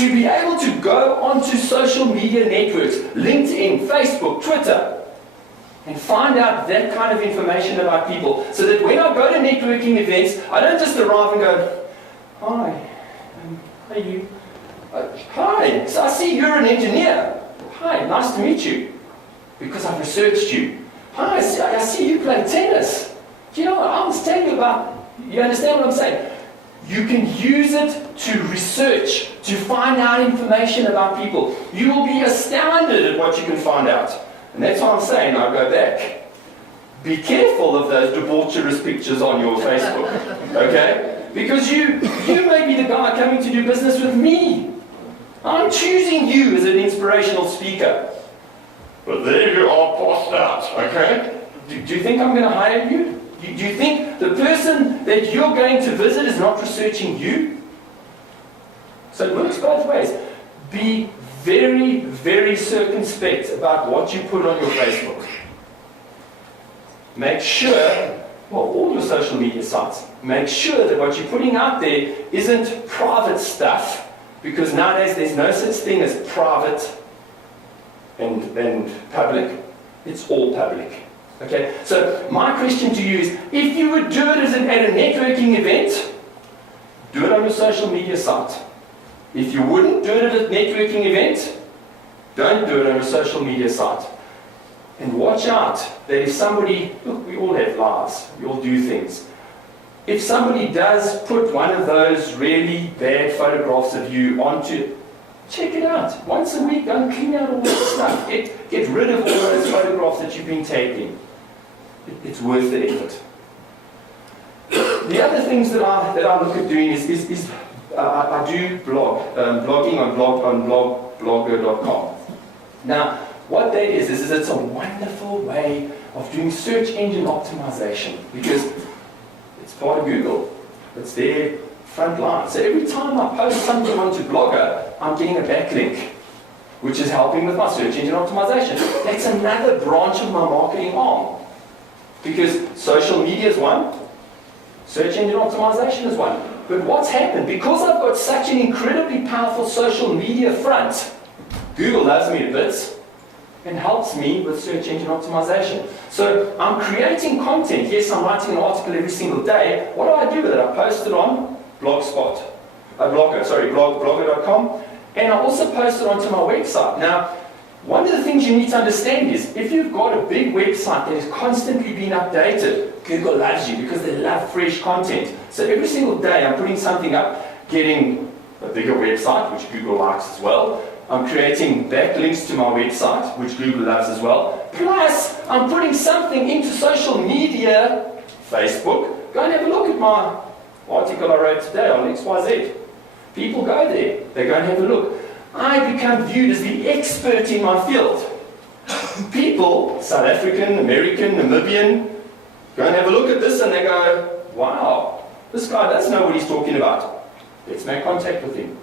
to be able to go onto social media networks, LinkedIn, Facebook, Twitter, and find out that kind of information about people, so that when I go to networking events, I don't just arrive and go, hi, how are you? Hi, so I see you're an engineer. Hi, nice to meet you, because I've researched you. Hi, I see you play tennis. Do you know what I was telling you about? You understand what I'm saying? You can use it to research, to find out information about people. You will be astounded at what you can find out. And that's why I'm saying, I go back. Be careful of those debaucherous pictures on your Facebook, okay? Because you may be the guy coming to do business with me. I'm choosing you as an inspirational speaker. But there you are, passed out, okay? Do you think I'm going to hire you? Do you think the person that you're going to visit is not researching you? So it works both ways. Be very, very circumspect about what you put on your Facebook. Make sure, well, all your social media sites, make sure that what you're putting out there isn't private stuff, because nowadays there's no such thing as private and public. It's all public. Okay, so my question to you is, if you would do it at a networking event, do it on your social media site. If you wouldn't do it at a networking event, don't do it on your social media site. And watch out that if somebody, look, we all have lives, we all do things. If somebody does put one of those really bad photographs of you onto, check it out. Once a week, go and clean out all that stuff. Get rid of all those photographs that you've been taking. It's worth the effort. The other things that I look at doing is I do blogging on blogger.com. Now, what that is it's a wonderful way of doing search engine optimization, because it's part of Google. It's their front line. So every time I post something onto Blogger, I'm getting a backlink, which is helping with my search engine optimization. That's another branch of my marketing arm. Because social media is one, search engine optimization is one. But what's happened, because I've got such an incredibly powerful social media front, Google loves me to bits and helps me with search engine optimization. So I'm creating content. Yes, I'm writing an article every single day. What do I do with it? I post it on blogger.com, and I also post it onto my website. Now, one of the things you need to understand is, if you've got a big website that is constantly being updated, Google loves you because they love fresh content. So every single day I'm putting something up, getting a bigger website, which Google likes as well. I'm creating backlinks to my website, which Google loves as well. Plus, I'm putting something into social media, Facebook. Go and have a look at my article I wrote today on XYZ. People go there. They go and have a look. I become viewed as the expert in my field. People, South African, American, Namibian, go and have a look at this and they go, wow, this guy does know what he's talking about. Let's make contact with him.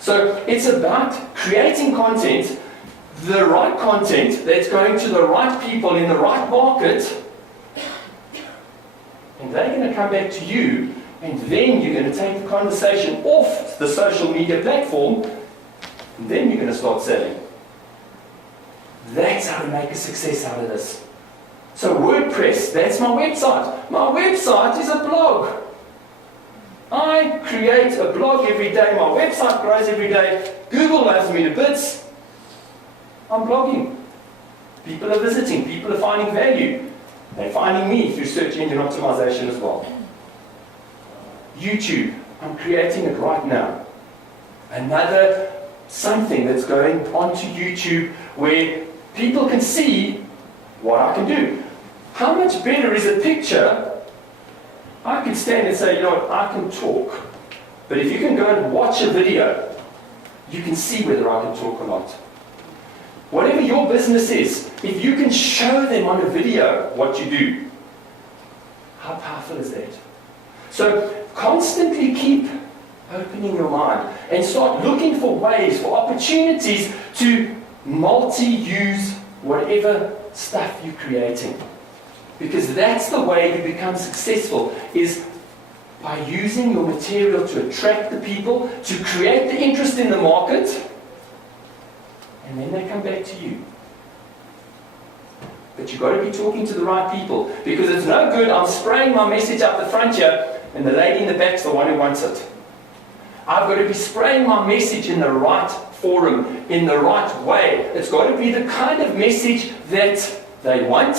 So it's about creating content, the right content that's going to the right people in the right market, and they're going to come back to you, and then you're going to take the conversation off the social media platform, and then you're going to start selling. That's how to make a success out of this. So WordPress, that's my website. My website is a blog. I create a blog every day. My website grows every day. Google loves me to bits. I'm blogging. People are visiting. People are finding value. They're finding me through search engine optimization as well. YouTube, I'm creating it right now. Another something that's going onto YouTube where people can see what I can do. How much better is a picture? I could stand and say, you know what, I can talk. But if you can go and watch a video, you can see whether I can talk or not. Whatever your business is, if you can show them on a video what you do, how powerful is that? So constantly keep opening your mind and start looking for ways, for opportunities to multi-use whatever stuff you're creating. Because that's the way you become successful, is by using your material to attract the people, to create the interest in the market, and then they come back to you. But you've got to be talking to the right people, because it's no good I'm spraying my message up the front here and the lady in the back's the one who wants it. I've got to be spraying my message in the right forum, in the right way. It's got to be the kind of message that they want,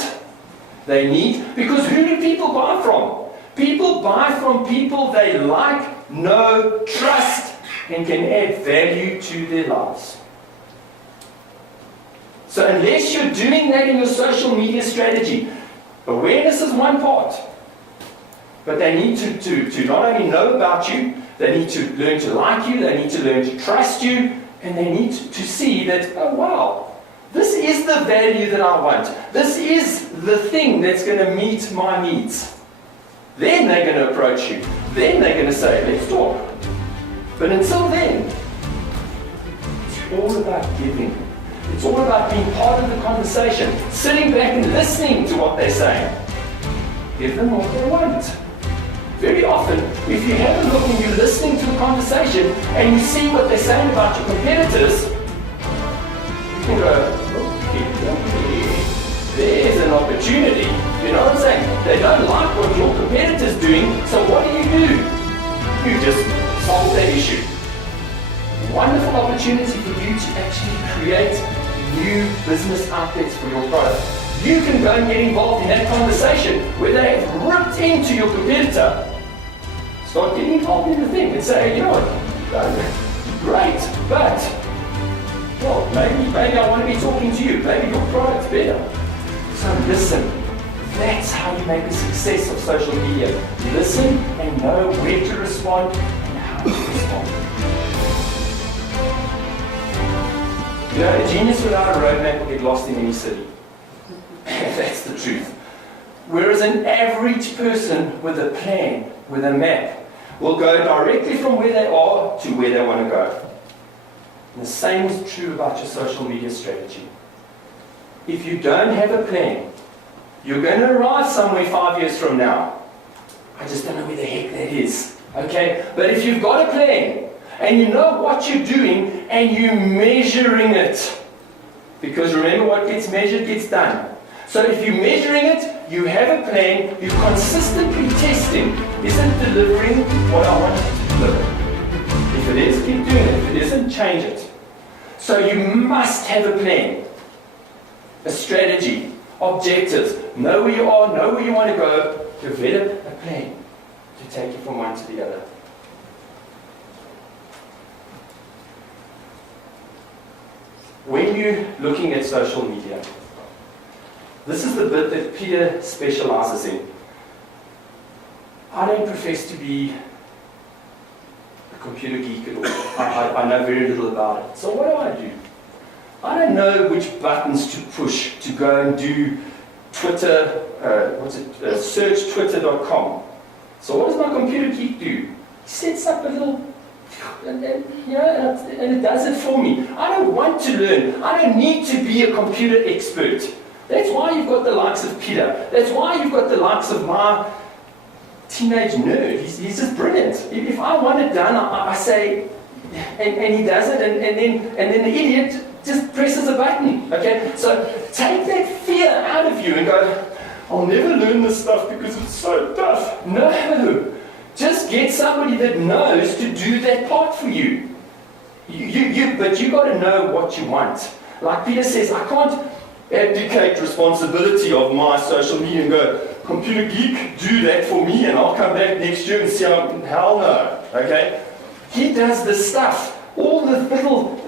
they need, because who do people buy from? People buy from people they like, know, trust, and can add value to their lives. So unless you're doing that in your social media strategy, awareness is one part. But they need to not only know about you, they need to learn to like you, they need to learn to trust you, and they need to see that, oh wow, this is the value that I want. This is the thing that's going to meet my needs. Then they're going to approach you. Then they're going to say, let's talk. But until then, it's all about giving. It's all about being part of the conversation, sitting back and listening to what they're saying. Give them what they want. Very often, if you have a look and you're listening to the conversation and you see what they're saying about your competitors, you can go, okay, there's an opportunity. You know what I'm saying? They don't like what your competitor's doing, so what do? You just solve that issue. Wonderful opportunity for you to actually create new business outlets for your product. You can go and get involved in that conversation where they have ripped into your competitor. Start getting involved in the thing and say, you know what, great, but, well, maybe I want to be talking to you. Maybe your product's better. So listen. That's how you make a success of social media. Listen and know where to respond and how to respond. You know, a genius without a roadmap will get lost in any city. That's the truth. Whereas an average person with a plan, with a map, will go directly from where they are to where they want to go. And the same is true about your social media strategy. If you don't have a plan, you're going to arrive somewhere 5 years from now. I just don't know where the heck that is. Okay? But if you've got a plan, and you know what you're doing, and you're measuring it, because remember, what gets measured gets done. So if you're measuring it, you have a plan, you're consistently testing. Is it delivering what I want it to deliver? If it is, keep doing it. If it isn't, change it. So you must have a plan, a strategy, objectives. Know where you are, know where you want to go, develop a plan to take you from one to the other. When you're looking at social media, this is the bit that Peter specializes in. I don't profess to be a computer geek at all. I know very little about it. So what do? I don't know which buttons to push to go and do Twitter, search twitter.com. So what does my computer geek do? He sets up a little, and it does it for me. I don't want to learn. I don't need to be a computer expert. That's why you've got the likes of Peter. That's why you've got the likes of my teenage nerd. He's just brilliant. If I want it done, I say, and he does it, and then the idiot just presses a button. Okay? So take that fear out of you and go, I'll never learn this stuff because it's so tough. No. Just get somebody that knows to do that part for you. But you got to know what you want. Like Peter says, I can't abdicate responsibility of my social media and go, computer geek, do that for me and I'll come back next year and see how, hell no. Okay? He does this stuff. All the little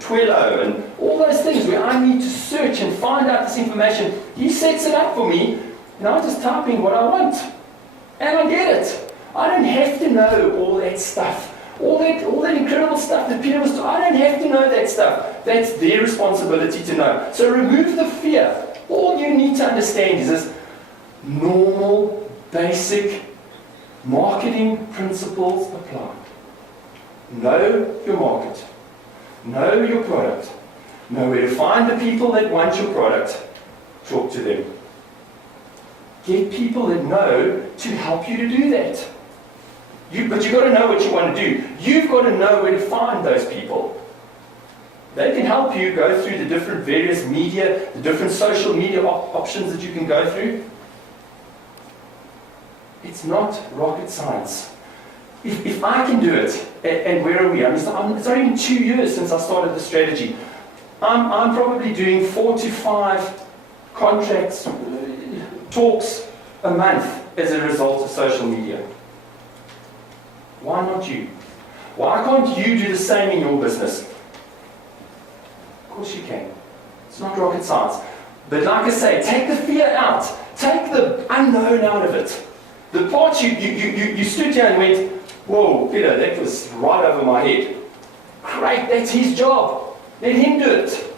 Twilio and all those things where I need to search and find out this information. He sets it up for me and I'm just typing what I want. And I get it. I don't have to know all that stuff. All that incredible stuff that Peter was doing. I don't have to know that stuff. That's their responsibility to know. So remove the fear. All you need to understand is this normal, basic marketing principles apply. Know your market. Know your product. Know where to find the people that want your product. Talk to them. Get people that know to help you to do that. But you've got to know what you want to do. You've got to know where to find those people. They can help you go through the different various media, the different social media options that you can go through. It's not rocket science. If I can do it, and where are we? It's only been 2 years since I started the strategy. I'm probably doing 4 to 5 contracts, talks a month as a result of social media. Why not you? Why can't you do the same in your business? Of course you can. It's not rocket science. But like I say, take the fear out. Take the unknown out of it. The part you stood here and went, whoa, Peter, that was right over my head. Great, that's his job. Let him do it.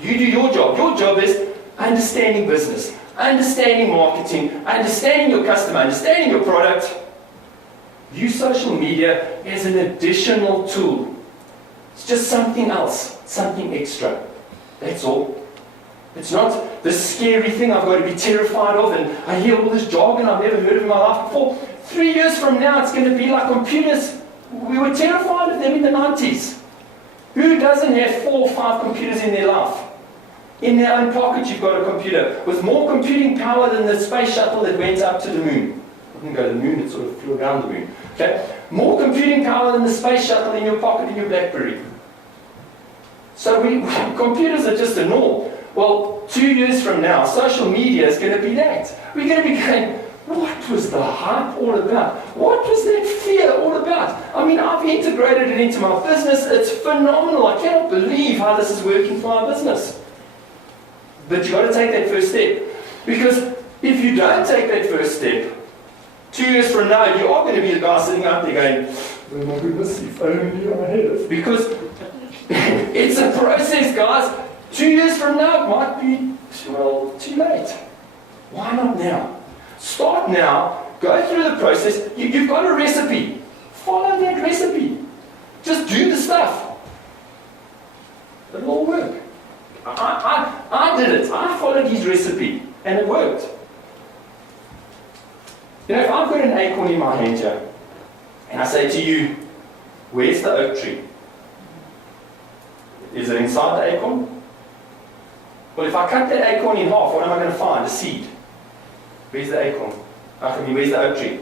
You do your job. Your job is understanding business, understanding marketing, understanding your customer, understanding your product. Use social media as an additional tool. It's just something else, something extra. That's all. It's not this scary thing I've got to be terrified of, and I hear all this jargon I've never heard of in my life before. 3 years from now, it's going to be like computers. We were terrified of them in the 90s. Who doesn't have 4 or 5 computers in their life? In their own pocket, you've got a computer with more computing power than the space shuttle that went up to the moon. It didn't go to the moon, it sort of flew around the moon. Okay? More computing power than the space shuttle in your pocket in your BlackBerry. So computers are just a norm. Well, 2 years from now, social media is going to be that. We're going to be going, what was the hype all about? What was that fear all about? I mean, I've integrated it into my business. It's phenomenal. I cannot believe how this is working for my business. But you've got to take that first step. Because if you don't take that first step, 2 years from now, you are going to be the guy sitting out there going, oh my goodness, if only I had it. Because it's a process, guys. 2 years from now, it might be, well, too late. Why not now? Start now, go through the process. You've got a recipe. Follow that recipe. Just do the stuff. It'll all work. I did it. I followed his recipe, and it worked. You know, if I've got an acorn in my hand here, and I say to you, where's the oak tree? Is it inside the acorn? Well, if I cut that acorn in half, what am I going to find? A seed. Where's the acorn? Where's the oak tree?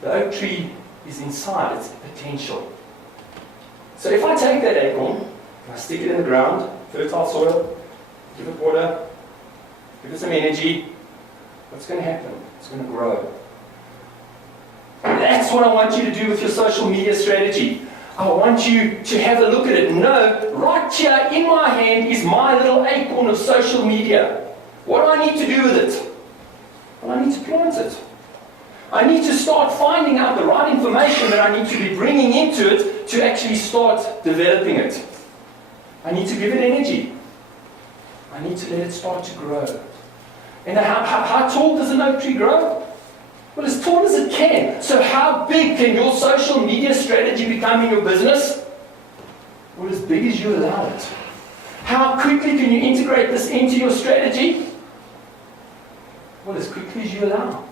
The oak tree is inside, it's the potential. So if I take that acorn, and I stick it in the ground, fertile soil, give it water, give it some energy, what's going to happen? It's going to grow. And that's what I want you to do with your social media strategy. I want you to have a look at it. No, right here in my hand is my little acorn of social media. What do I need to do with it? Well, I need to plant it. I need to start finding out the right information that I need to be bringing into it to actually start developing it. I need to give it energy. I need to let it start to grow. And how tall does an oak tree grow? Well, as tall as it can. So how big can your social media strategy become in your business? Well, as big as you allow it. How quickly can you integrate this into your strategy? Well, as quickly as you allow.